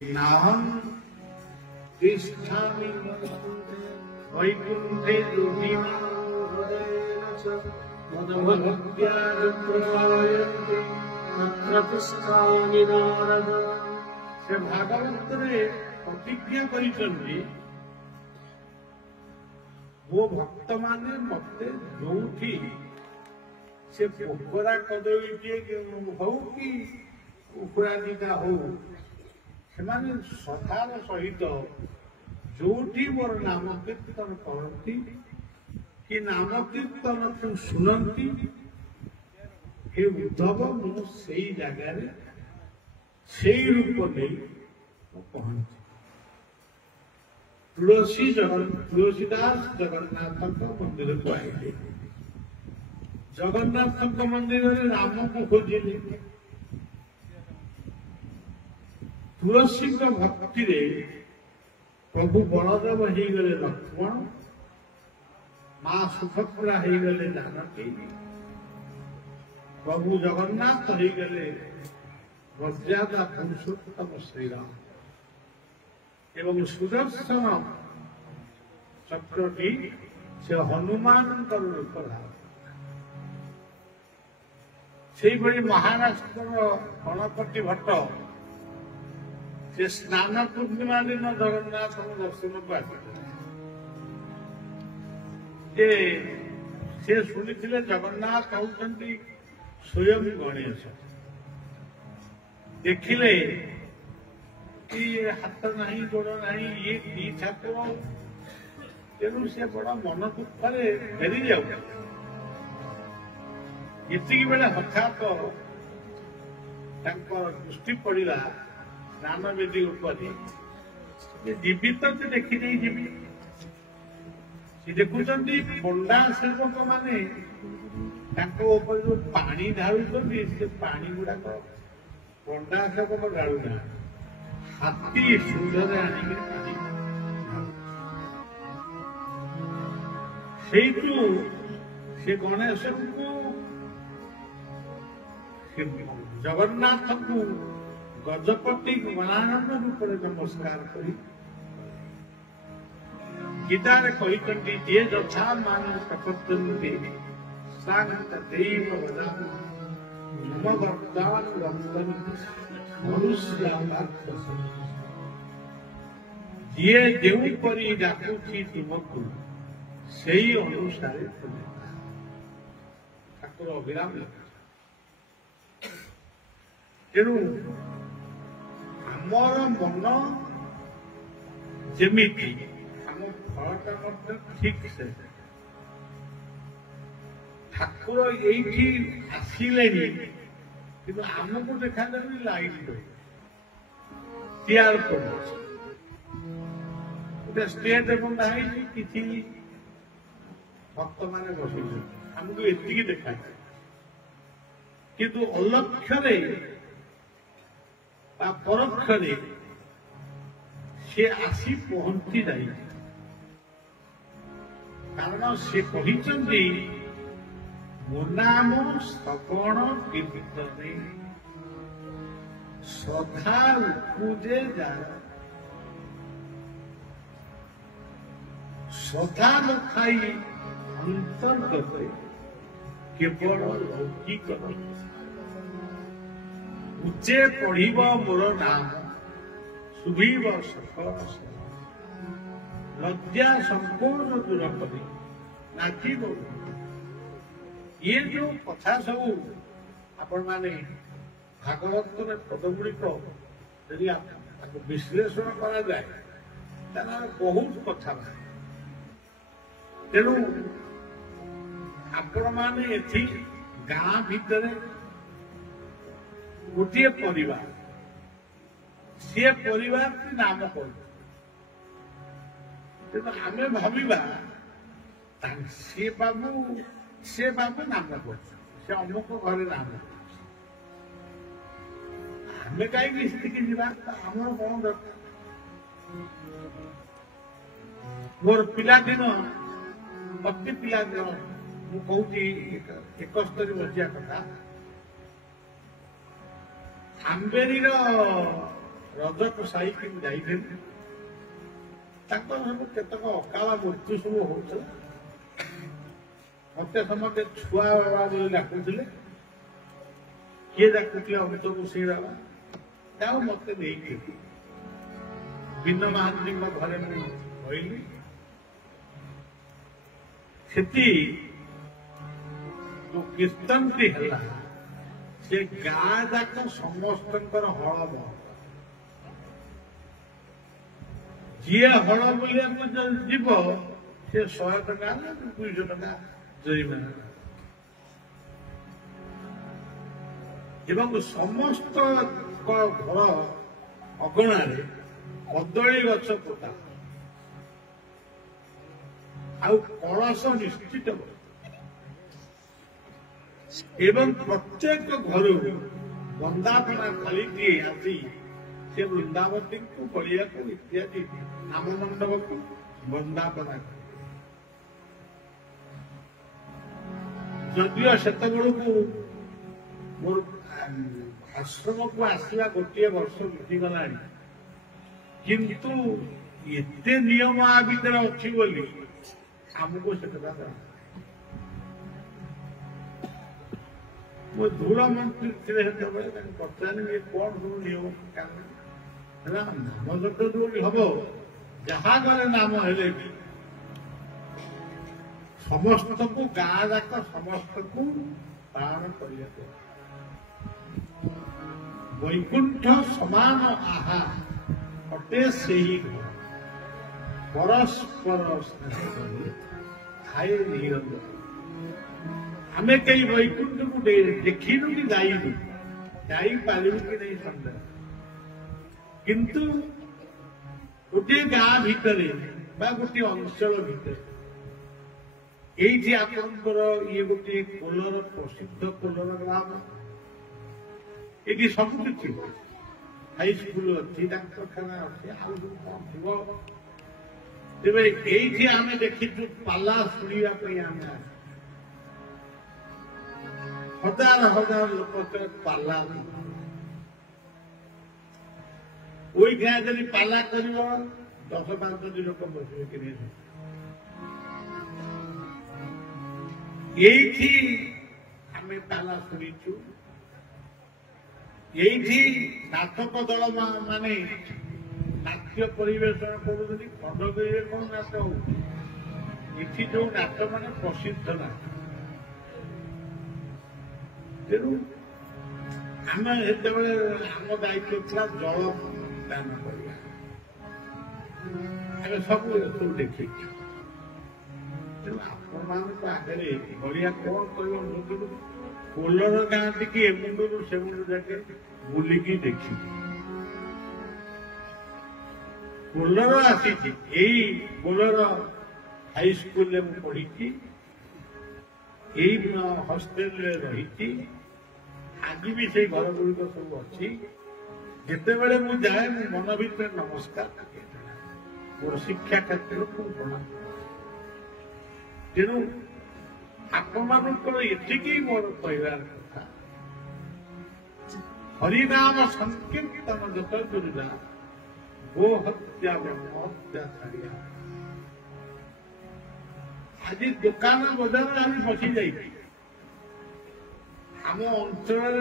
नाहं तिष्ठामि वैकुण्ठे मदभक्त्या प्रजायन्ते तत्र तिष्ठामि नारद। से भागवतरे प्रतिज्ञा करिसंति वो भक्त माने मते जोठी से पोखरा कदलीटे हो कि उखुरा दिटा हो ସେମାନେ ସଥାର ସହିତ ଯୋଉଠି ମୋର ନାମ କୀର୍ତ୍ତନ କରନ୍ତି କି ନାମ କୀର୍ତ୍ତନକୁ ଶୁଣନ୍ତି हे उद्धव ମୁଁ ସେଇ ଜାଗାରେ ସେଇ ରୂପ ନେଇ ପହଞ୍ଚି। ତୁଳସୀଦାସ ଜଗନ୍ନାଥଙ୍କ ମନ୍ଦିରକୁ ଆଇଲେ। ଜଗନ୍ନାଥଙ୍କ ମନ୍ଦିରରେ ରାମକୁ ଖୋଜିଲେ। तुलसी भक्ति रे प्रभु बलदेव हो गले लक्ष्मण, मां सुभद्रा हो गले जानकी, प्रभु जगन्नाथ हो गले मर्यादा पुरुषोत्तम श्रीराम एवं सुदर्शन चक्रटी से हनुमान रूप से महाराष्ट्र गणपति भट्ट से स्नान पूर्णिमा दिन जगन्नाथ दर्शन को आते शुणी जगन्नाथ होती स्वयं गणेश। देखिले कि हाथ नहीं गोड़ नहीं ये दी ठाकुर तेणु से बड़ा मन दुख फेरी जाती बेले हठात दृष्टि पड़ा स्नान वेदी जीवित तो देखी नहीं जीवी सी देखुं पंडा सेवक माने जो पानी ढालुं से पानी गुड़ाक पंडा सेवक ढालुना हाथी सुंदर आणिकु से गणेश को जगन्नाथ को गजपति गणानंद रूप नमस्कार करी गीतार कहते ये यथा मान प्रपद्यन्ते सांगतदेव वदामि मम वर्तान वन्दन्ति मनुष्यापार्थ ये जेउ परी डाकुछि तुमको सेई अनुसारे ठाकुर अभिराम तेणु आमर मन जमीती आम फलटा ठीक से ठाकुर ये आसिले कि आमको देखा लाइट तैयार कर स्टेज बंधाई कि भक्त मैंने बस आमको ये देखा किंतु अलक्ष्य परोक्षरे से आसी पहुंची जाए कारण से कहते मो नाम श्रवण कीर्तने सदा उपजे जाए सदा न खाई अंतर्गत केवल लौकिक उच्चे पढ़िब मोर नाम शुभिब सफल लज्जा संपूर्ण दूर कर नाचिब। ये जो कथा सब आपण माने भागवत पदगुड़िक यदि विश्लेषण करा जाए बहुत कथा तेणु आपण माने एथि गाँ भितर गोटे परिवार सी परिवार की नाम करूँ आम भाविबा से बाबू नाम कर अमुक घर नाम आम कहीं स्थिति आम कौन दरकार मोर पिलादिन अति पिलादिन मुझे 71 बजिया कथा आंबेरी ରଜକୁ ସାଇକି ଯାଇଥିଲି ତାଙ୍କର ସବୁ କେତେକ ଅକାଳ ମୃତ୍ୟୁ ସବୁ ହଉଥିଲା। ମତେ ସମସ୍ତେ ଛୁଆ ବାବା ବୋଲି ଡାକୁଥିଲେ, କିଏ ଡାକୁଥିଲେ ଅମିତ କୁଷି ବାବା। ଯାଉ ମତେ ନେଇକି ବିନ ମହାନ୍ତିଙ୍କ ଘରେ ମୁଁ ରହିଲି। ସେଠି ଯୋଉ କୀର୍ତ୍ତନଟି ହେଲା ସେ ଗାଁ ଯାକ ସମସ୍ତଙ୍କର ହଳ ବନ୍ଦ। ଯିଏ ହଳ ବୁଲିବାକୁ ଯିବ ସେ 100 ଟଙ୍କା ନା 200 ଟଙ୍କା ଜରିମାନା। ଏବଂ ସମସ୍ତ ଘର ଅଗଣାରେ କଦଳୀ ଗଛ ପୋତା ଆଉ କଳସ ନିଶ୍ଚିତ ଏବଂ ପ୍ରତ୍ୟେକ ଘରୁ ବନ୍ଦାପନା ଥାଳିଟିଏ ଆସି ସେ ବୃନ୍ଦାବତୀଙ୍କୁ ପଡ଼ିଆକୁ ଇତ୍ୟାଦି ନାମ ମଣ୍ଡପକୁ ବନ୍ଦାପନା କରେ। ଯଦିଓ ସେତେବେଳକୁ ମୋର ଆଶ୍ରମକୁ ଆସିବା ଗୋଟିଏ ବର୍ଷ ବିତିଗଲାଣି, କିନ୍ତୁ ଏତେ ନିୟମ ଆ ଭିତରେ ଅଛି ବୋଲି ଆମକୁ ସେ କଥା ଜଣା। ମୋ ଦୂର ମନ୍ତ୍ରୀ ଥିଲେ ସେତେବେଳେ ତାଙ୍କୁ ପଚାରିଲି କଣ ସବୁ ନିୟମ କାରଣ ହେଲା। ନାମ ଜପ ଯୋଉଠି ହବ ଯାହା ଘରେ ନାମ ହେଲେ ବି ସମସ୍ତଙ୍କୁ ଗାଁ ଯାକ ସମସ୍ତଙ୍କୁ ପାଳନ କରିବାକୁ। ବୈକୁଣ୍ଠ ସମାନ ଆହା ଅଟେ ସେହି ଘର, ପରସ୍ପର ସ୍ନେହ କରି ଥାଏ ନିରଞ୍ଜନ। ଆମେ କେହି ବୈକୁଣ୍ଠକୁ ଦେଖିନୁ କି ଯାଇନୁ, ଯାଇପାରିବୁ କି ନାହିଁ ସନ୍ଦେହ। କିନ୍ତୁ ଗୋଟିଏ ଗାଁ ଭିତରେ ବା ଗୋଟିଏ ଅଞ୍ଚଳ ଭିତରେ ଏଇଠି ଆପଣଙ୍କର ଇଏ ଗୋଟିଏ କୋଲର ପ୍ରସିଦ୍ଧ କୋଲର ଗ୍ରାମ। ଏଠି ସବୁ କିଛି ହାଇସ୍କୁଲ ଅଛି, ଡାକ୍ତରଖାନା ଅଛି, ଆଉ କଣ ଥିବ। ତେବେ ଏଇଠି ଆମେ ଦେଖିଛୁ ପାଲା ଶୁଣିବା ପାଇଁ ଆମେ ଆସୁ। ହଜାର ହଜାର ଲୋକ ପାଲା ওই গাঁ যদি পালা করিব 10-15 লোক বসবে কিনে। এইটি আমি পালা শুনিছু। এইটি নাটক দল মানে নাট্য পরিবেশন করুଛନ୍ତି। ଖଣ୍ଡଗିରିରେ କଣ ନାଟ ହଉଛି, ଏଠି ଯୋଉ ନାଟ ମାନେ ପ୍ରସିଦ୍ଧ ନାଟ। ତେଣୁ ଆମେ ଯେତେବେଳେ ଆମ ଦାୟିତ୍ୱ ଥିଲା ଜଳ ଦାନ କରିବା, ଆମେ ସବୁ ଏସବୁ ଦେଖିଛୁ। ତେଣୁ ଆପଣମାନଙ୍କ ଆଗରେ ବଢିଆ କଣ କହିବ, ମୁଁ କିନ୍ତୁ କୋଲର ଗାଁ ଟିକେ ଏ ମୁଣ୍ଡରୁ ସେ ମୁଣ୍ଡ ଯାକେ ବୁଲିକି ଦେଖିବି। କୋଲର ଆସିଛି, ଏଇ କୋଲର ହାଇସ୍କୁଲରେ ମୁଁ ପଢିଛି, ଏଇ ହଷ୍ଟେଲରେ ରହିଛି, ଆଜି ବି ସେଇ ଘର ଗୁଡ଼ିକ ସବୁ ଅଛି। ଯେତେବେଳେ ମୁଁ ଯାଏ ମୁଁ ମନ ଭିତରେ ନମସ୍କାର ମୋର ଶିକ୍ଷା କ୍ଷେତ୍ରକୁ ପ୍ରଣାମ। ତେଣୁ ଆପଣମାନଙ୍କର ଏତିକି ମୋର କହିବାର କଥା, ହରିନାମ ସଂକୀର୍ତ୍ତନ ଯତ ଦୁର୍ଗା ଗୋ ହତ୍ୟା ବ୍ରହ୍ମହତ୍ୟା ଛାଡ଼ିଆ। ଆଜି ଦୋକାନ ବଜାରରେ ଆମେ ବସି ଯାଇଛି। ଆମ ଅଞ୍ଚଳରେ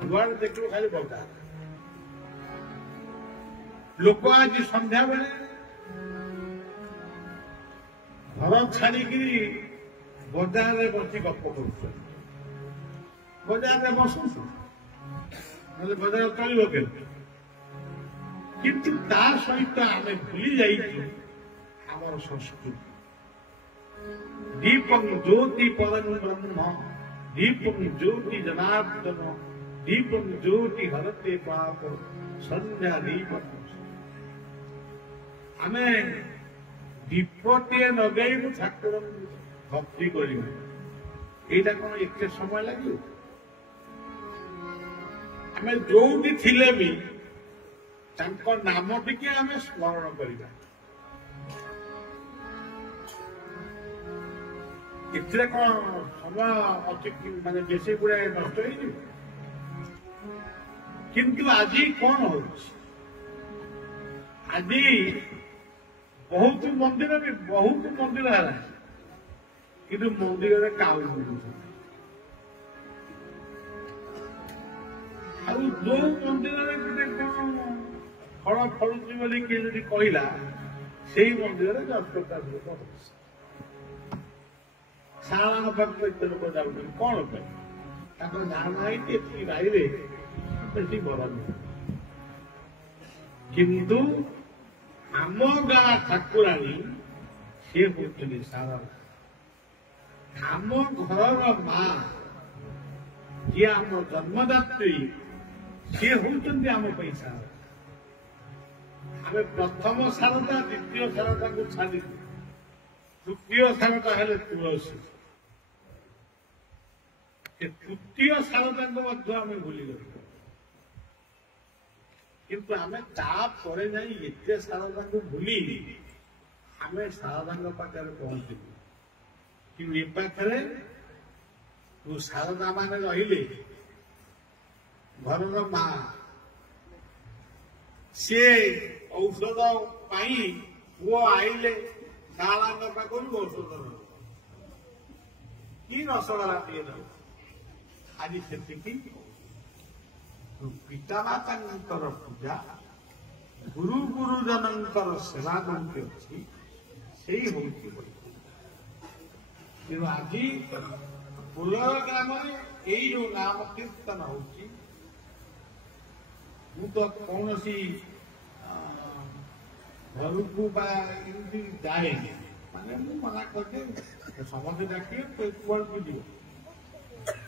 ଯୁଆଡେ ଦେଖିବ ଖାଲି ବଜାର। ଲୋକ ଆଜି ସନ୍ଧ୍ୟାବେଳେ ଘର ଛାଡିକିରି ବଜାରରେ ବସି ଗପ କରୁଛନ୍ତି। ବଜାରରେ ବସୁଛୁ, ନହେଲେ ବଜାର ଚଳିବ କେମିତି? କିନ୍ତୁ ତା ସହିତ ଆମେ ଭୁଲି ଯାଇଛୁ ଆମର ସଂସ୍କୃତି। ଦୀପଂ ଜ୍ୟୋତି ପରଂ ବ୍ରହ୍ମ ଦୀପଂ ଜ୍ୟୋତି ଜନାର୍ଦ୍ଦନ ଦୀପଂ ଜ୍ୟୋତି ହରତେ ପାପ ସନ୍ଧ୍ୟା ଦୀପଂ। ଆମେ ଦୀପଟିଏ ଲଗେଇବୁ ଠାକୁରଙ୍କୁ ଭକ୍ତି କରିବୁ, ଏଇଟା କଣ ଏତେ ସମୟ ଲାଗିବ? ଆମେ ଯୋଉଠି ଥିଲେ ବି ତାଙ୍କ ନାମ ଟିକେ ଆମେ ସ୍ମରଣ କରିବା। ଏଥିରେ କଣ ସମୟ ଅଛି ମାନେ ବେଶୀ ଗୁଡାଏ ନଷ୍ଟ ହେଇଯିବ? किंतु आज कौन हो आज बहुत मंदिर भी बहुत मंदिर है किंतु मंदिर में काउ जो मंदिर में गोटे कौन फल फलुची बोली किए जदि कहला से मंदिर में जस्कता लोक हो साधारण भक्त एत लोक जाऊँ कौन पे धारणा है बाहर बेसी बड़ किंतु आम गाँ ठाकुराणी सी हूँ साधारण आम घर माँ जी आम जन्मदात्री सी हूँ आम पैसा आम प्रथम शारदा द्वितीय शारदा को छाड़ी तृतीय शारदा है तुलसी तृतीय शारदा को आम भूली गलु किंतु आम तापर जाए एत शारदा को भूली आम शारदा पाखे पहुंचू कि ए पाखे शारदा मान रहिले घर माँ सी औषध पुओ आईले शारदा पाखर औषध कि रसगोला टे न आज से पितामाता पूजा गुरु गुरुजन सेवा जमी अच्छी से हूँ तेणु आज फुलर ग्राम यही जो नाम कीर्तन हो कौन सी घर को जाए माने मना करते समस्त डाकिए कौन को जीव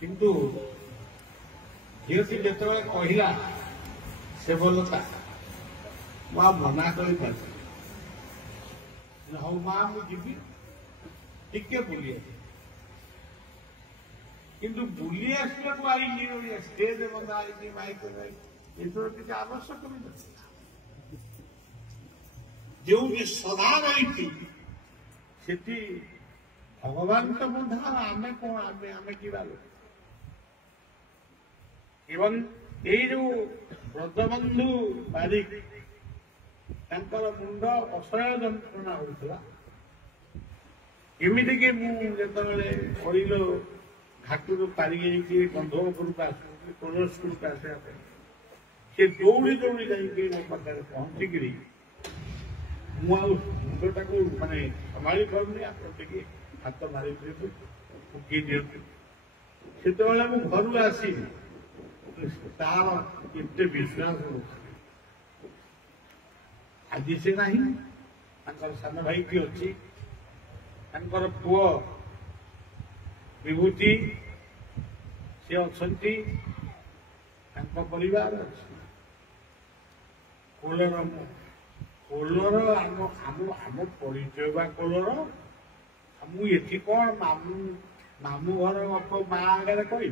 किंतु झीसी जो कहला से बोलता मुझे मना कर हाँ माँ मुझे टिके बुली किंतु बुली आसला को आई स्टेज बंदा आई माइक ये किसी आवश्यक नहीं जो सदा रही से भगवान तो बंधा आम कौन आम कि एवं ये जो ब्रजबंधु बारिक मुंड असह्य जंत्रणा होता एमती कि मुझे कहिल घाटू पारिकी गंधपुर को आसपुर को आसा से दौड़ी दौड़ी जाइए मो पाखे पहुंचिक मुंडटा को माने संभाली पारे आप हाथ मारी फुकी दिखते से घर आसी तार एते विश्वास आज से ना सान भाई की अच्छी पुओ विभूति सी अच्छा परिवार कोलर कोलर आम परिचय बा कोलर मुझे कौन मामू मामू घर गप माँ आगे कह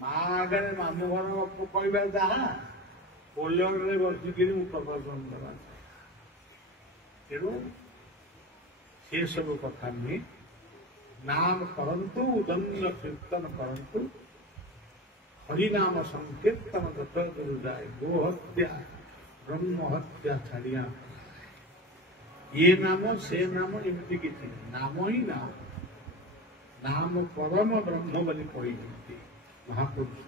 माँ आगे मामू घर गप कह जहाँ कोलर बसिक प्रदर्शन करा तेणु से सब कथा नुहे नाम करंतु उदंग कीर्तन करंतु हरिनाम संकीर्तन जत दूर जाए गो हत्या ब्रह्म हत्या छाड़िया ये नाम से नाम एमती किसी नाम ही नाम नाम परम ब्रह्म बोली कही महापुरुष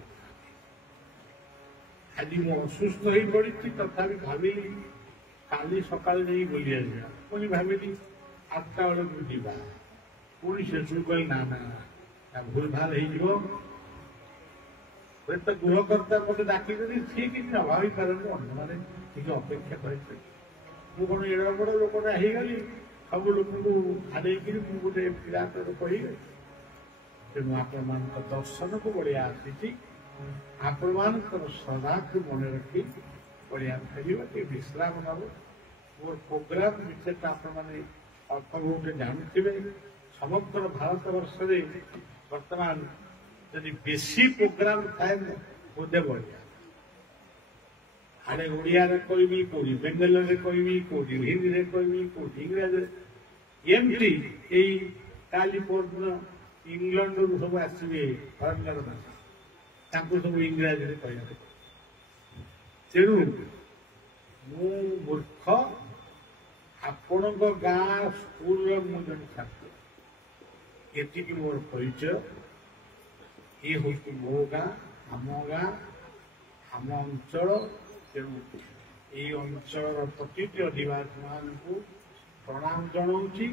आज मु असुस्थ हो पड़ी तथा भाविली काली सकाल नहीं बुली आसा पुणी भाविली 8टा बेलू जा पुणी शेष कह ना ना भूल भाल हो गृहकर्ता मत डाक सी कि अभावी पारे मैंने अपेक्षा कर कौन एड़ बड़ लोकटा हो गली सब लोक को खाली गोटे पिला कही तेणु आपण मान दर्शन को बढ़िया आसी आपण मान सदा को मन रखी बढ़िया फेर विश्राम नब मोर प्रोग्राम विषय आपण मैंने अल्प बहुत जानते समग्र भारत वर्ष बर्तमान जदि बेसी प्रोग्राम थाए बोधे बढ़िया आड़े ओडिया कहबी कौटी बेंगल कहबी कौटी हिंदी कहबी कौटी इंग्राजी एमती यही काली परदिन इंग्लैंड सब आसवे फरेनर भाषा सब इंग्राजी कहना ତେଣୁ ମୁଁ ମୂର୍ଖ, ଆପଣଙ୍କ ଗାଁ ସ୍କୁଲର ମୁଁ ଜଣେ ଛାତ୍ର, ଏତିକି ମୋର ପରିଚୟ। ଇଏ ହେଉଛି ମୋ ଗାଁ, ଆମ ଗାଁ, ଆମ ଅଞ୍ଚଳ। ତେଣୁ এই ଅଞ୍ଚଳର ପ୍ରତିଟି ଅଧିବାସୀ ମାନଙ୍କୁ ପ୍ରଣାମ ଜଣାଉଛି।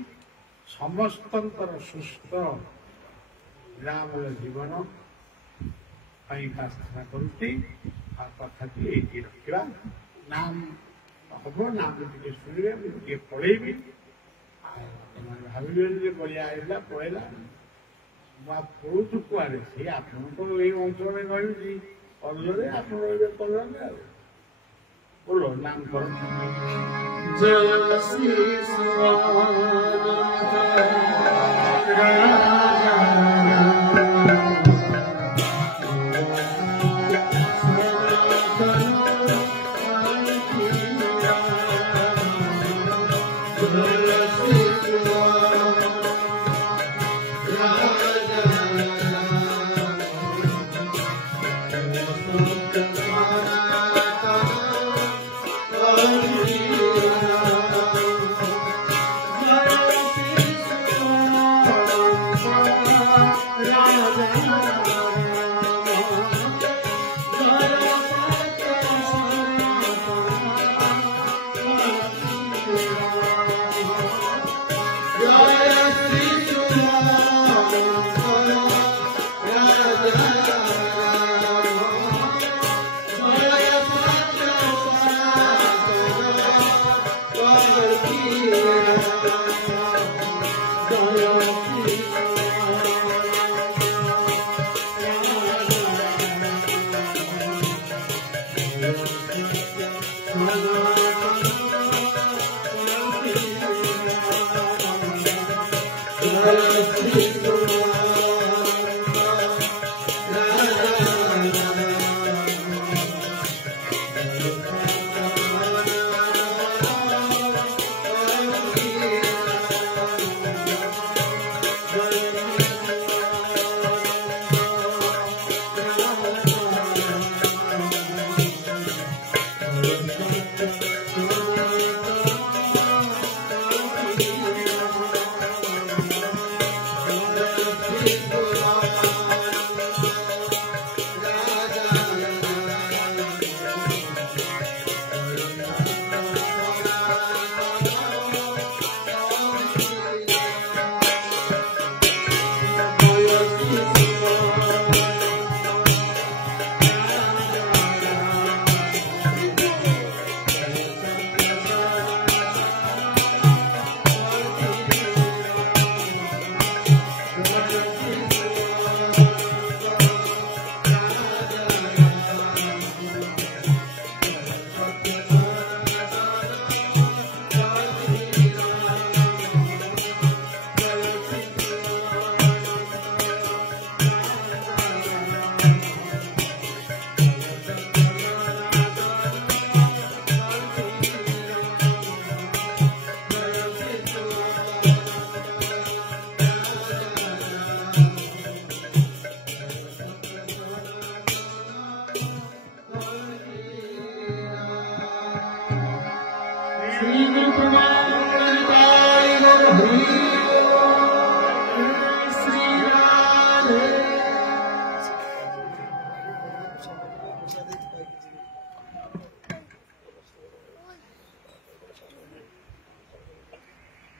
ସମସ୍ତଙ୍କର ସୁସ୍ଥ ନିରାମୟ ଜୀବନ ପାଇଁ ପ୍ରାର୍ଥନା କରୁଛି। ଆଉ କଥାଟି ଏଇଠି ରଖିବା। ନାମ ହବ, ନାମ ଟିକେ ଶୁଣିବେ, ମୁଁ ଟିକେ ପଢେଇବି। ଆଉ ସେମାନେ ଭାବିବେନି ଯେ ବଳିଆ ଆଇଲା ପଳେଇଲା। ମୁଁ ପଢୁଛୁ କୁଆଡେ? ସେଇ ଆପଣଙ୍କ ଏଇ ଅଞ୍ଚଳରେ ରହିଛି ଅଲରେ, ଆପଣ ରହିବେ କଲରେ। ଆଉ बोलो नाम करो। जय श्री Sri Guru Prabhupada